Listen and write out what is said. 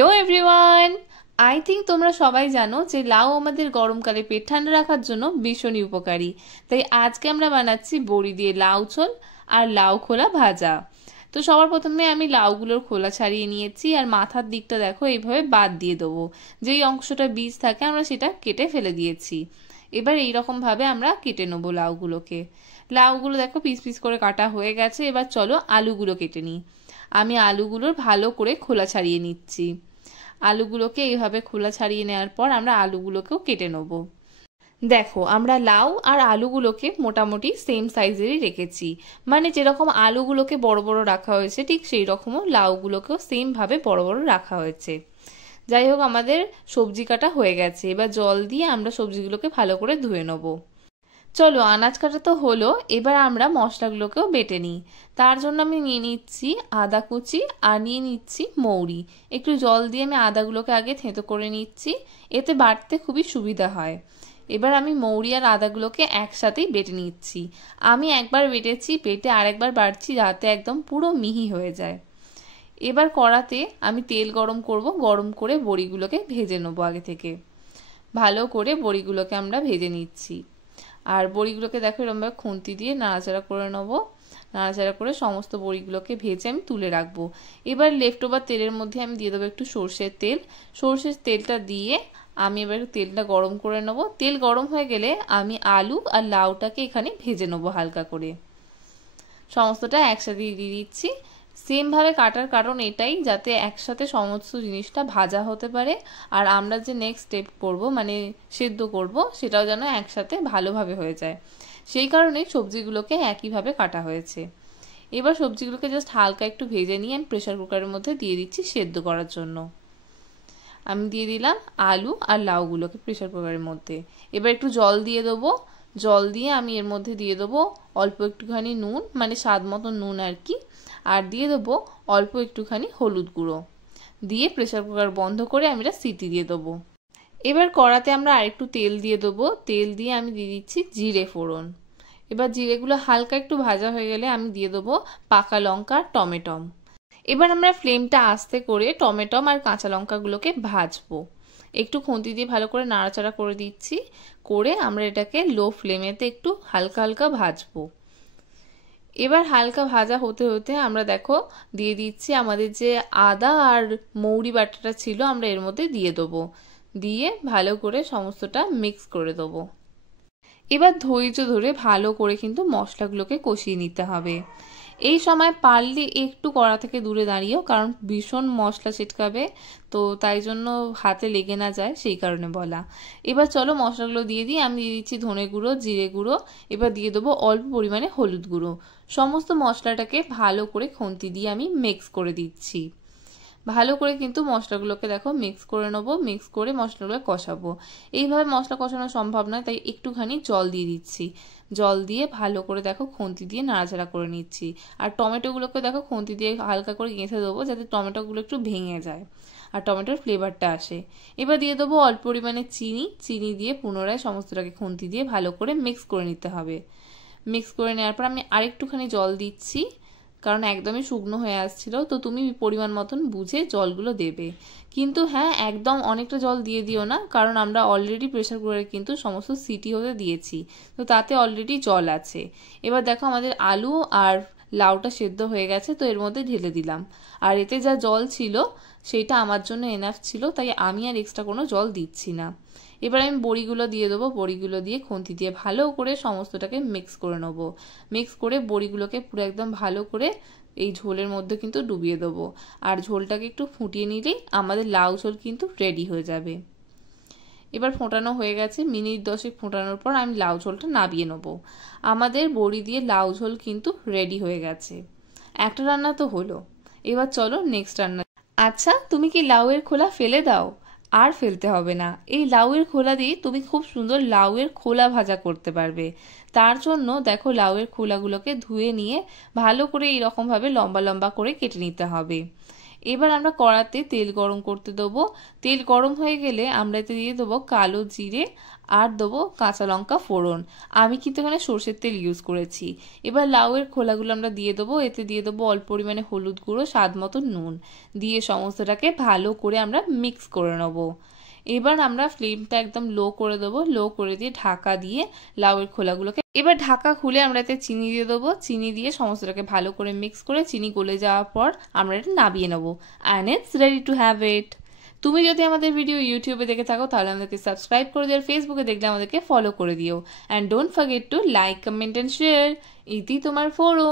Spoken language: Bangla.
Hello everyone. আই থিঙ্ক তোমরা সবাই জানো যে লাউ আমাদের গরমকালে পেট ঠান্ডা রাখার জন্য ভীষণই উপকারী। তাই আজকে আমরা বানাচ্ছি বড়ি দিয়ে লাউ ঝোল আর লাউ খোলা ভাজা। তো সবার প্রথমে আমি লাউগুলোর খোলা ছাড়িয়ে নিয়েছি আর মাথার দিকটা দেখো এইভাবে বাদ দিয়ে দেবো। যেই অংশটা বীজ থাকে আমরা সেটা কেটে ফেলে দিয়েছি। এবার এইরকম ভাবে আমরা কেটে নেবো লাউগুলোকে। লাউগুলো দেখো পিস পিস করে কাটা হয়ে গেছে। এবার চলো আলুগুলো কেটে নিই। আমি আলুগুলোর ভালো করে খোলা ছাড়িয়ে নিচ্ছি। আলুগুলোকে এইভাবে খোলা ছাড়িয়ে নেওয়ার পর আমরা আলুগুলোকেও কেটে নেব। দেখো আমরা লাউ আর আলুগুলোকে মোটামুটি সেম সাইজেরই রেখেছি, মানে যেরকম আলুগুলোকে বড় বড় রাখা হয়েছে ঠিক সেই রকমও লাউগুলোকেও সেম ভাবে বড় বড় রাখা হয়েছে। যাই হোক আমাদের সবজি কাটা হয়ে গেছে। এবার জল দিয়ে আমরা সবজিগুলোকে ভালো করে ধুয়ে নেবো। চলো আনাজ কাটা তো হলো, এবার আমরা মশলাগুলোকেও বেটে নিই। তার জন্য আমি নিয়ে নিচ্ছি আদা কুচি আর নিয়ে নিচ্ছি মৌরি। একটু জল দিয়ে আমি আদাগুলোকে আগে থেঁতো করে নিচ্ছি, এতে বাটতে খুবই সুবিধা হয়। এবার আমি মৌরি আর আদাগুলোকে একসাথেই বেটে নিচ্ছি। আমি একবার বেটেছি, বেটে আরেকবার বাটছি যাতে একদম পুরো মিহি হয়ে যায়। এবার কড়াতে আমি তেল গরম করব, গরম করে বড়িগুলোকে ভেজে নেবো। আগে থেকে ভালো করে বড়িগুলোকে আমরা ভেজে নিচ্ছি। আর বড়িগুলোকে দেখো এরকমভাবে খুন্তি দিয়ে নাড়াচাড়া করে নেবো। নাড়াচাড়া করে সমস্ত বড়িগুলোকে ভেজে আমি তুলে রাখবো। এবার লেফট ওভার তেলের মধ্যে আমি দিয়ে দেবো একটু সর্ষের তেল। সর্ষের তেলটা দিয়ে আমি এবার তেলটা গরম করে নেবো। তেল গরম হয়ে গেলে আমি আলু আর লাউটাকে এখানে ভেজে নেবো হালকা করে। সমস্তটা একসাথে দিয়ে দিচ্ছি। সেম ভাবে কাটার কারণ এটাই, যাতে একসাথে সমস্ত জিনিসটা ভাজা হতে পারে আর আমরা যে নেক্সট স্টেপ করব মানে সেদ্ধ করব সেটাও যেন একসাথে ভালোভাবে হয়ে যায়। সেই কারণেই সবজিগুলোকে একইভাবে কাটা হয়েছে। এবার সবজিগুলোকে জাস্ট হালকা একটু ভেজে নিয়ে আমি প্রেসার কুকারের মধ্যে দিয়ে দিচ্ছি সেদ্ধ করার জন্য। আমি দিয়ে দিলাম আলু আর লাউগুলোকে প্রেসার কুকারের মধ্যে। এবার একটু জল দিয়ে দেবো। জল দিয়ে আমি এর মধ্যে দিয়ে দেবো অল্প একটুখানি নুন, মানে স্বাদ মতো নুন আর কি, আর দিয়ে দেবো অল্প একটুখানি হলুদ গুঁড়ো দিয়ে প্রেসার কুকার বন্ধ করে আমি এটা সিটি দিয়ে দেবো। এবার কড়াতে আমরা আরেকটু তেল দিয়ে দেবো। তেল দিয়ে আমি দিয়ে দিচ্ছি জিরে ফোড়ন। এবার জিরেগুলো হালকা একটু ভাজা হয়ে গেলে আমি দিয়ে দেবো পাকা লঙ্কা আর টমেটম। এবার আমরা ফ্লেমটা আস্তে করে টমেটম আর কাঁচা লঙ্কাগুলোকে ভাজবো। একটু খুন্তি দিয়ে ভালো করে নাড়াচাড়া করে দিচ্ছি, করে আমরা এটাকে লো ফ্লেমেতে একটু হালকা হালকা ভাজবো। এবার হালকা ভাজা হতে হতে আমরা দেখো দিয়ে দিচ্ছি আমাদের যে আদা আর মৌরি বাটাটা ছিল আমরা এর মধ্যে দিয়ে দেবো। দিয়ে ভালো করে সমস্তটা মিক্স করে দেবো। এবার ধৈর্য ধরে ভালো করে কিন্তু মশলাগুলোকে কষিয়ে নিতে হবে। এই সময় পারলে একটু কড়া থেকে দূরে দাঁড়িয়েও, কারণ ভীষণ মশলা ছিটকাবে, তো তাই জন্য হাতে লেগে না যায় সেই কারণে বলা। এবার চলো মশলাগুলো দিয়ে দিই। আমি দিয়ে দিচ্ছি ধনে গুঁড়ো, জিরে গুঁড়ো, এবার দিয়ে দেবো অল্প পরিমাণে হলুদ গুঁড়ো। সমস্ত মশলাটাকে ভালো করে খুন্তি দিয়ে আমি মিক্স করে দিচ্ছি। ভালো করে কিন্তু মশলাগুলোকে দেখো মিক্স করে নেবো। মিক্স করে মশলাগুলো কষাবো। এইভাবে মশলা কষানো সম্ভব নয়, তাই একটুখানি জল দিয়ে দিচ্ছি। জল দিয়ে ভালো করে দেখো খুন্তি দিয়ে নাড়াচাড়া করে নিচ্ছি। আর টমেটোগুলোকে দেখো খুন্তি দিয়ে হালকা করে গেঁথে দেবো যাতে টমেটোগুলো একটু ভেঙে যায় আর টমেটোর ফ্লেভারটা আসে। এবার দিয়ে দেবো অল্প পরিমাণে চিনি। চিনি দিয়ে পুনরায় সমস্তটাকে খুন্তি দিয়ে ভালো করে মিক্স করে নিতে হবে। মিক্স করে নেওয়ার পর আমি আরেকটুখানি জল দিচ্ছি, কারণ একদমই শুকনো হয়ে আসছিল। তো তুমি পরিমাণ মতন বুঝে জলগুলো দেবে, কিন্তু হ্যাঁ একদম অনেকটা জল দিয়ে দিও না, কারণ আমরা অলরেডি প্রেসার কুকারে কিন্তু সমস্ত সিটি হতে দিয়েছি, তো তাতে অলরেডি জল আছে। এবার দেখো আমাদের আলু আর লাউটা সেদ্ধ হয়ে গেছে, তো এর মধ্যে ঢেলে দিলাম। আর এতে যা জল ছিল সেটা আমার জন্য এনাফ ছিল, তাই আমি আর এক্সট্রা কোনো জল দিচ্ছি না। এবার আমি বড়িগুলো দিয়ে দেবো। বড়িগুলো দিয়ে খুন্তি দিয়ে ভালো করে সমস্তটাকে মিক্স করে নেবো। মিক্স করে বড়িগুলোকে পুরো একদম ভালো করে এই ঝোলের মধ্যে কিন্তু ডুবিয়ে দেবো। আর ঝোলটাকে একটু ফুটিয়ে নিলেই আমাদের লাউ ঝোল কিন্তু রেডি হয়ে যাবে। এবার ফোটানো হয়ে গেছে, মিনিট 10 ফোটানোর পর আমি লাউ ঝোলটা নামিয়ে নেবো। আমাদের বড়ি দিয়ে লাউ ঝোল কিন্তু রেডি হয়ে গেছে। একটা রান্না তো হলো, এবার চলো নেক্সট রান্না। আচ্ছা, তুমি কি লাউয়ের খোলা ফেলে দাও? আর ফেলতে হবে না। এই লাউয়ের খোলা দিয়ে তুমি খুব সুন্দর লাউয়ের খোলা ভাজা করতে পারবে। তার জন্য দেখো লাউয়ের খোলাগুলোকে ধুয়ে নিয়ে ভালো করে এইরকম ভাবে লম্বা লম্বা করে কেটে নিতে হবে। এবার আমরা কড়াতে তেল গরম করতে দেবো। তেল গরম হয়ে গেলে আমরা এতে দিয়ে দেবো কালো জিরে আর দেবো কাঁচা লঙ্কা ফোড়ন। আমি কিন্তু এখানে সর্ষের তেল ইউজ করেছি। এবার লাউয়ের খোলাগুলো আমরা দিয়ে দেবো। এতে দিয়ে দেবো অল্প পরিমাণে হলুদ গুঁড়ো, স্বাদ মতো নুন দিয়ে সমস্তটাকে ভালো করে আমরা মিক্স করে নেবো। এবার আমরা ফ্লেমটা একদম লো করে দেবো। লো করে দিয়ে ঢাকা দিয়ে লাউয়ের খোলাগুলোকে এবার ঢাকা খুলে আমরা এতে চিনি দিয়ে দেবো। চিনি দিয়ে সমস্তটাকে ভালো করে মিক্স করে চিনি গলে যাওয়ার পর আমরা এটা নামিয়ে নেবো। And it's ready to have it. তুমি যদি আমাদের ভিডিও ইউটিউবে দেখে থাকো তাহলে আমাদেরকে সাবস্ক্রাইব করে দিও, আর ফেসবুকে দেখলে আমাদেরকে ফলো করে দিও। And don't forget to like, comment and share. ইতি তোমার ফোড়ন।